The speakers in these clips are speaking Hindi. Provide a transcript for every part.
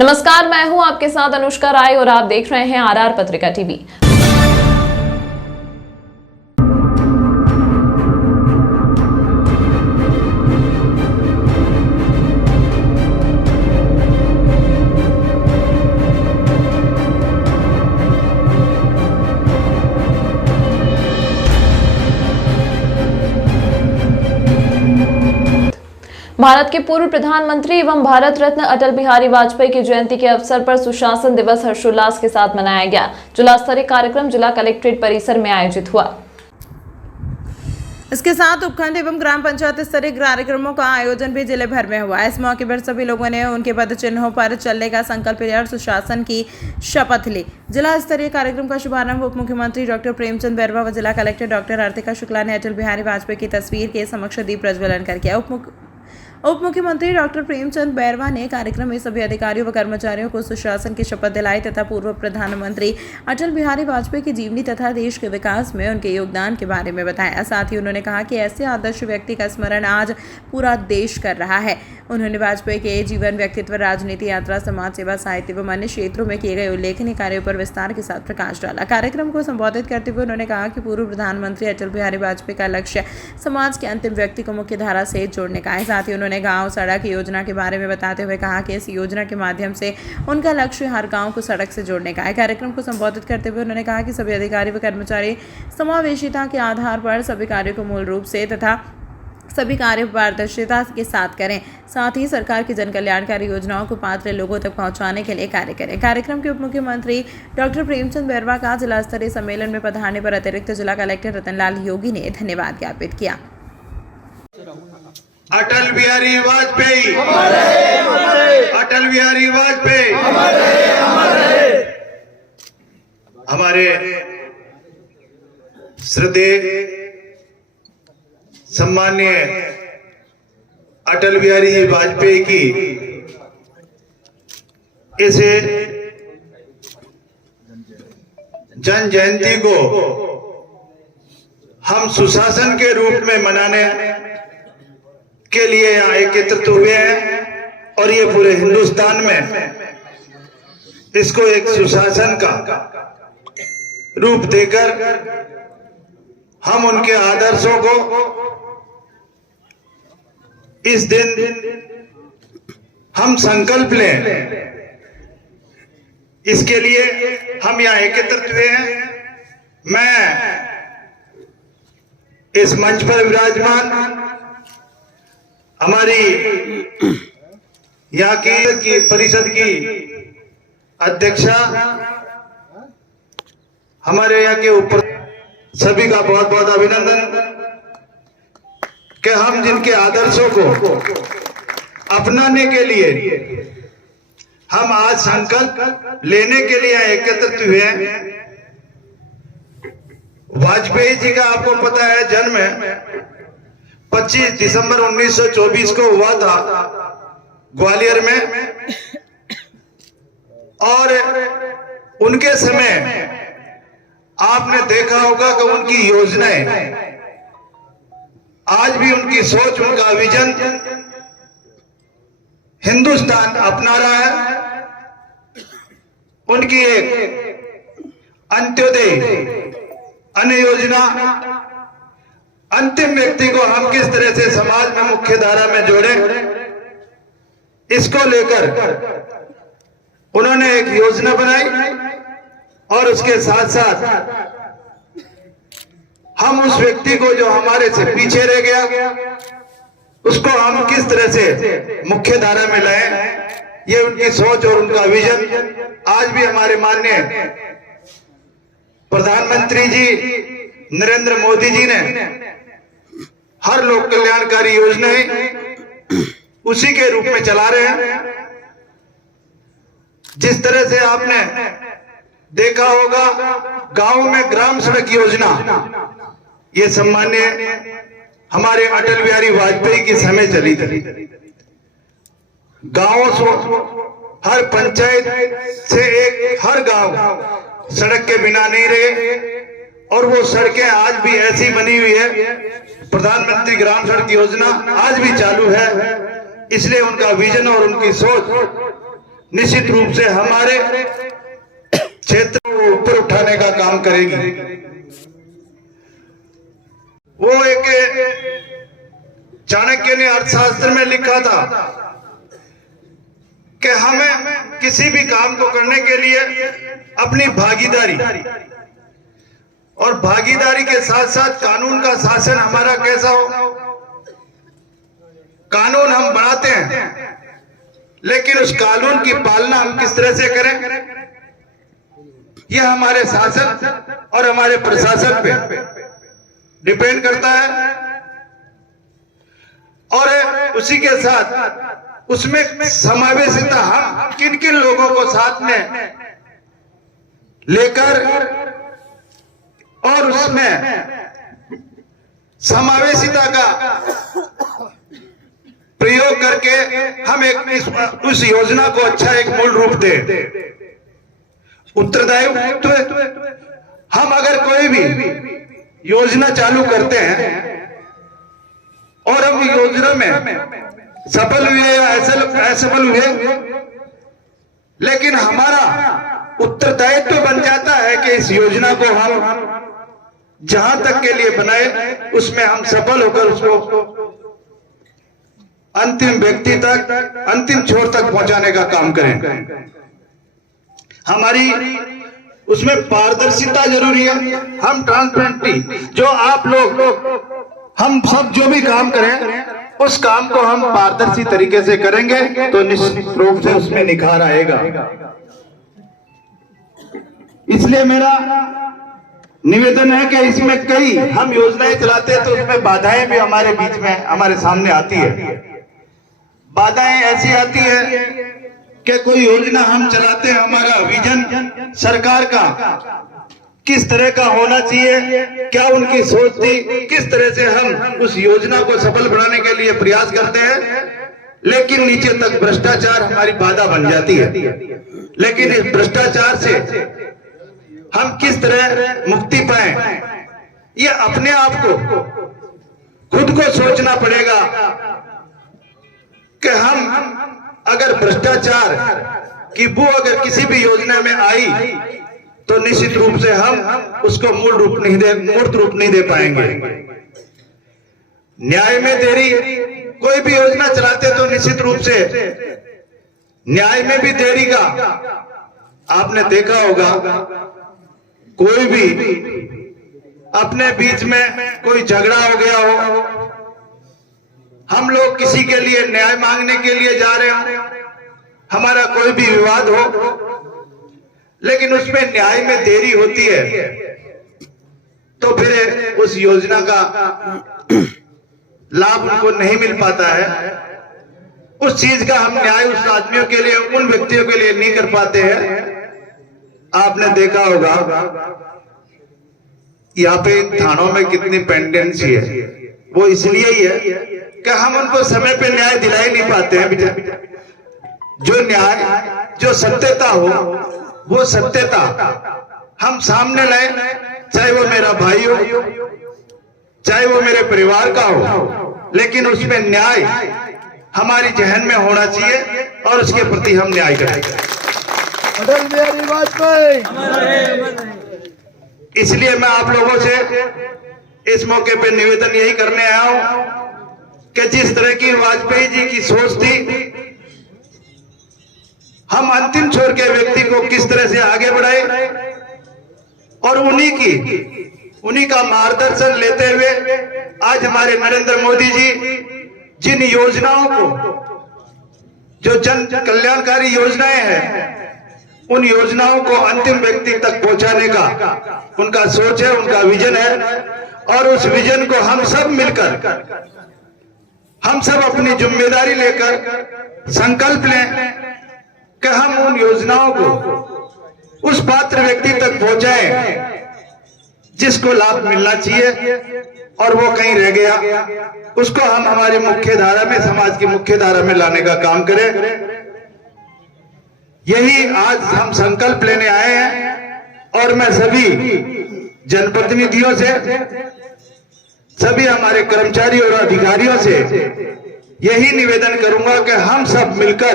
नमस्कार, मैं हूं आपके साथ अनुष्का राय और आप देख रहे हैं आरआर पत्रिका टीवी। भारत के पूर्व प्रधानमंत्री एवं भारत रत्न अटल बिहारी वाजपेयी की जयंती के अवसर पर सुशासन दिवस हर्षोल्लास के साथ मनाया गया। जिला स्तरीय कार्यक्रम जिला कलेक्ट्रेट परिसर में आयोजित हुआ। इसके साथ उपखंड एवं ग्राम पंचायत स्तरीय कार्यक्रमों का आयोजन भी जिले भर में हुआ। इस मौके पर सभी लोगों ने उनके पद चिन्हों पर चलने का संकल्प लिया और सुशासन की शपथ ली। जिला स्तरीय कार्यक्रम का शुभारंभ उप मुख्यमंत्री डॉक्टर प्रेमचंद बैरवा व जिला कलेक्टर डॉक्टर आर्तिका शुक्ला ने अटल बिहारी वाजपेयी की तस्वीर के समक्ष दीप प्रज्वलन कर किया। उप मुख्यमंत्री डॉक्टर प्रेमचंद बैरवा ने कार्यक्रम में सभी अधिकारियों व कर्मचारियों को सुशासन की शपथ दिलाई तथा पूर्व प्रधानमंत्री अटल बिहारी वाजपेयी की जीवनी तथा देश के विकास में उनके योगदान के बारे में बताया। साथ ही उन्होंने कहा कि ऐसे आदर्श व्यक्ति का स्मरण आज पूरा देश कर रहा है। उन्होंने वाजपेयी के जीवन, व्यक्तित्व, राजनीति, यात्रा, समाज सेवा, साहित्य व अन्य क्षेत्रों में किए गए उल्लेखनीय कार्यों पर विस्तार के साथ प्रकाश डाला। कार्यक्रम को संबोधित करते हुए उन्होंने कहा कि पूर्व प्रधानमंत्री अटल बिहारी वाजपेयी का लक्ष्य समाज के अंतिम व्यक्ति को मुख्य धारा से जोड़ने का है। साथ ही उन्होंने गांव सड़क योजना के बारे में बताते हुए कहा कि इस योजना के माध्यम से उनका लक्ष्य हर गांव को सड़क से जोड़ने का है। कार्यक्रम को संबोधित करते हुए उन्होंने कहा कि सभी अधिकारी व कर्मचारी समावेशिता के आधार पर सभी कार्यों को मूल रूप से तथा सभी कार्य पारदर्शिता के साथ करें। साथ ही सरकार की जन कल्याणकारी योजनाओं को पात्र लोगों तक पहुंचाने के लिए कार्य करें। कार्यक्रम के उप मुख्यमंत्री डॉक्टर प्रेमचंद बैरवा का जिला स्तरीय सम्मेलन में पधारने पर अतिरिक्त जिला कलेक्टर रतनलाल योगी ने धन्यवाद ज्ञापित किया। अटल बिहारी वाजपेयी, अटल बिहारी वाजपेयी हमारे श्रद्धेय सम्माननीय अटल बिहारी वाजपेयी की इस जन जयंती को हम सुशासन के रूप में मनाने के लिए यहाँ एकत्रित हुए हैं और ये पूरे हिंदुस्तान में इसको एक सुशासन का रूप देकर हम उनके आदर्शों को इस दिन हम संकल्प लें, इसके लिए हम यहाँ एकत्रित हुए हैं। मैं इस मंच पर विराजमान हमारी यहाँ की परिषद की अध्यक्षा, हमारे यहाँ के ऊपर सभी का बहुत बहुत अभिनंदन कि हम जिनके आदर्शों को अपनाने के लिए हम आज संकल्प लेने के लिए एकत्रित हुए हैं। वाजपेयी जी का आपको पता है जन्म 25 दिसंबर 1924 को हुआ था ग्वालियर में, और उनके समय आपने देखा होगा कि उनकी योजनाएं, आज भी उनकी सोच, उनका विजन हिंदुस्तान अपना रहा है। उनकी एक अंत्योदय अन्न योजना, अंतिम व्यक्ति को हम किस तरह से समाज में मुख्य धारा में जोड़े, इसको लेकर उन्होंने एक योजना बनाई और उसके साथ साथ हम उस व्यक्ति को जो हमारे से पीछे रह गया उसको हम किस तरह से मुख्य धारा में लाएं, ये उनकी सोच और उनका विजन आज भी हमारे माननीय प्रधानमंत्री जी नरेंद्र मोदी जी ने हर लोक कल्याणकारी योजनाएं उसी के रूप में चला रहे हैं। जिस तरह से आपने देखा होगा गांव में ग्राम सड़क योजना, ये सम्मान्य हमारे अटल बिहारी वाजपेयी के समय चली थी। गांवों से हर पंचायत से एक हर गांव सड़क के बिना नहीं रहे, और वो सड़कें आज भी ऐसी बनी हुई है। प्रधानमंत्री ग्राम सड़क योजना आज भी चालू है, इसलिए उनका विजन और उनकी सोच निश्चित रूप से हमारे क्षेत्र को ऊपर उठाने का काम करेगी। वो एक चाणक्य ने अर्थशास्त्र में लिखा था कि हमें किसी भी काम को करने के लिए अपनी भागीदारी और भागीदारी के साथ साथ कानून का शासन हमारा कैसा हो। कानून हम बनाते हैं, लेकिन उस कानून की पालना हम किस तरह से करें, यह हमारे शासन और हमारे प्रशासन पे डिपेंड करता है। और उसी के साथ उसमें समावेशिता, हम किन किन लोगों को साथ में लेकर और उसमें समावेशिता का प्रयोग करके हम एक उस योजना को अच्छा एक मूल रूप दे। उत्तरदायित्व, हम अगर कोई भी योजना चालू करते हैं और हम योजना में सफल हुए या असफल हुए, लेकिन हमारा उत्तरदायित्व बन जाता है कि इस योजना को हम जहां तक के लिए बनाए उसमें हम सफल होकर उसको अंतिम व्यक्ति तक, अंतिम छोर तक पहुंचाने का काम करें। हमारी उसमें पारदर्शिता जरूरी है। हम ट्रांसपेरेंटली, जो आप लोग हम सब जो भी काम करें उस काम को हम पारदर्शी तरीके से करेंगे तो निश्चित रूप से उसमें निखार आएगा। इसलिए मेरा निवेदन है कि इसमें कई हम योजनाएं चलाते हैं तो उसमें बाधाएं भी हमारे बीच में हमारे सामने आती है। बाधाएं ऐसी आती है कि कोई योजना हम चलाते हैं, हमारा विजन सरकार का किस तरह का होना चाहिए, क्या उनकी सोच थी, किस तरह से हम उस योजना को सफल बनाने के लिए प्रयास करते हैं, लेकिन नीचे तक भ्रष्टाचार हमारी बाधा बन जाती है। लेकिन इस भ्रष्टाचार से हम किस तरह मुक्ति पाए, ये अपने आप को खुद को सोचना पड़ेगा कि हम अगर भ्रष्टाचार की बू अगर किसी भी योजना में आई तो निश्चित रूप से हम उसको मूर्त रूप नहीं दे पाएंगे। न्याय में देरी, कोई भी योजना चलाते तो निश्चित रूप से न्याय में भी देरी का आपने देखा होगा। कोई भी अपने बीच में कोई झगड़ा हो गया हो, हम लोग किसी के लिए न्याय मांगने के लिए जा रहे हो, हमारा कोई भी विवाद हो, लेकिन उसमें न्याय में देरी होती है तो फिर उस योजना का लाभ उनको नहीं मिल पाता है। उस चीज का हम न्याय उस आदमियों के लिए, उन व्यक्तियों के लिए नहीं कर पाते हैं। आपने देखा होगा यहाँ पे थानों में कितनी पेंडेंसी है, वो इसलिए ही है कि हम उनको समय पे न्याय दिला ही नहीं पाते हैं। जो न्याय, जो सत्यता हो, वो सत्यता हम सामने लाए, चाहे वो मेरा भाई हो, चाहे वो मेरे परिवार का हो, लेकिन उसमें न्याय हमारी जहन में होना चाहिए और उसके प्रति हम न्याय करें। अटल बिहारी वाजपेयी। इसलिए मैं आप लोगों से इस मौके पे निवेदन यही करने आया हूं कि जिस तरह की वाजपेयी जी की सोच थी, हम अंतिम छोर के व्यक्ति को किस तरह से आगे बढ़ाए और उन्हीं का मार्गदर्शन लेते हुए आज हमारे नरेंद्र मोदी जी जिन योजनाओं को, जो जन कल्याणकारी योजनाएं हैं, उन योजनाओं को अंतिम व्यक्ति तक पहुंचाने का उनका सोच है, उनका विजन है। और उस विजन को हम सब मिलकर, हम सब अपनी जिम्मेदारी लेकर संकल्प लें कि हम उन योजनाओं को उस पात्र व्यक्ति तक पहुंचाएं जिसको लाभ मिलना चाहिए और वो कहीं रह गया, उसको हम हमारी मुख्य धारा में, समाज की मुख्य धारा में लाने का काम करें। यही आज हम संकल्प लेने आए हैं और मैं सभी जनप्रतिनिधियों से, सभी हमारे कर्मचारी और अधिकारियों से यही निवेदन करूंगा कि हम सब मिलकर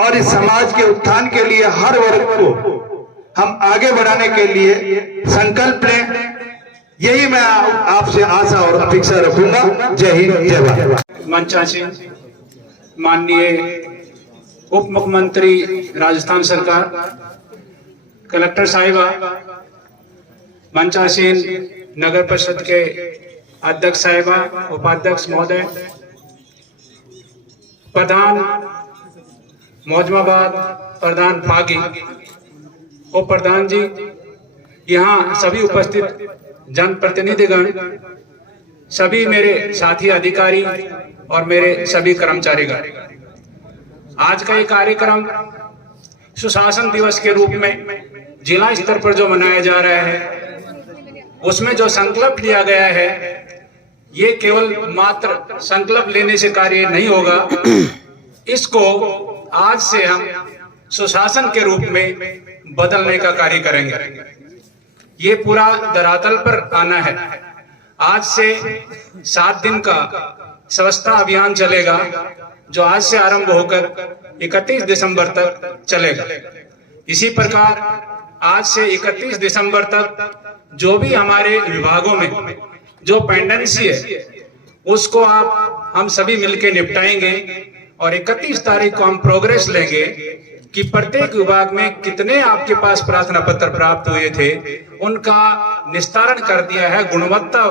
और इस समाज के उत्थान के लिए हर वर्ग को हम आगे बढ़ाने के लिए संकल्प लें। यही मैं आपसे आशा और अपेक्षा रखूंगा। जय हिंद, जय भारत। मंचासी माननीय उप मुख्यमंत्री राजस्थान सरकार, कलेक्टर साहिबा, मंचासीन नगर परिषद के अध्यक्ष साहिबा, उपाध्यक्ष महोदय, प्रधान मौजमाबाद, प्रधान फागी, उप प्रधान जी, यहाँ सभी उपस्थित जनप्रतिनिधिगण, सभी मेरे साथी अधिकारी और मेरे सभी कर्मचारीगण, आज का ये कार्यक्रम सुशासन दिवस के रूप में जिला स्तर पर जो मनाया जा रहा है, उसमें जो संकल्प लिया गया है, ये केवल मात्र संकल्प लेने से कार्य नहीं होगा। इसको आज से हम सुशासन के रूप में बदलने का कार्य करेंगे। ये पूरा धरातल पर आना है। आज से 7 दिन का स्वच्छता अभियान चलेगा, जो आज से आरंभ होकर 31 दिसंबर तक चलेगा। इसी प्रकार आज से 31 दिसंबर तक जो भी हमारे विभागों में जो पेंडेंसी है, उसको हम सभी मिलकर निपटाएंगे और 31 तारीख को हम प्रोग्रेस लेंगे कि प्रत्येक विभाग में कितने आपके पास प्रार्थना पत्र प्राप्त हुए थे, उनका निस्तारण कर दिया है गुणवत्ता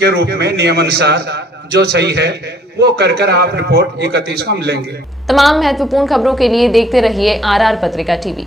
के रूप में नियमानुसार। जो सही है वो कर आप रिपोर्ट 31 को हम लेंगे। तमाम महत्वपूर्ण खबरों के लिए देखते रहिए RR पत्रिका टीवी।